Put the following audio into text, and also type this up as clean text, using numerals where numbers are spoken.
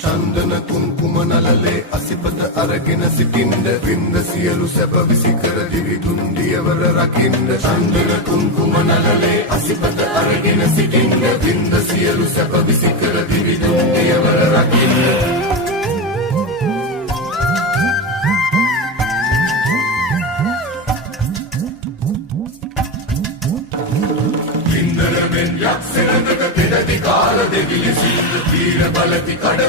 චන්දන කුංකුම නලලේ අසිපත අරගෙන සිටින්ද වින්ද සියලු සැප විසිකර දිවි දුන් දියවර රකින්ද චන්දන කුංකුම නලලේ අසිපත අරගෙන සිටින්ද වින්ද සියලු සැප විසිකර දිවි දුන් දියවර රකින්ද යක්ෂරදක පෙරදි කාල දෙවිලි සීල තීර බලති කඩ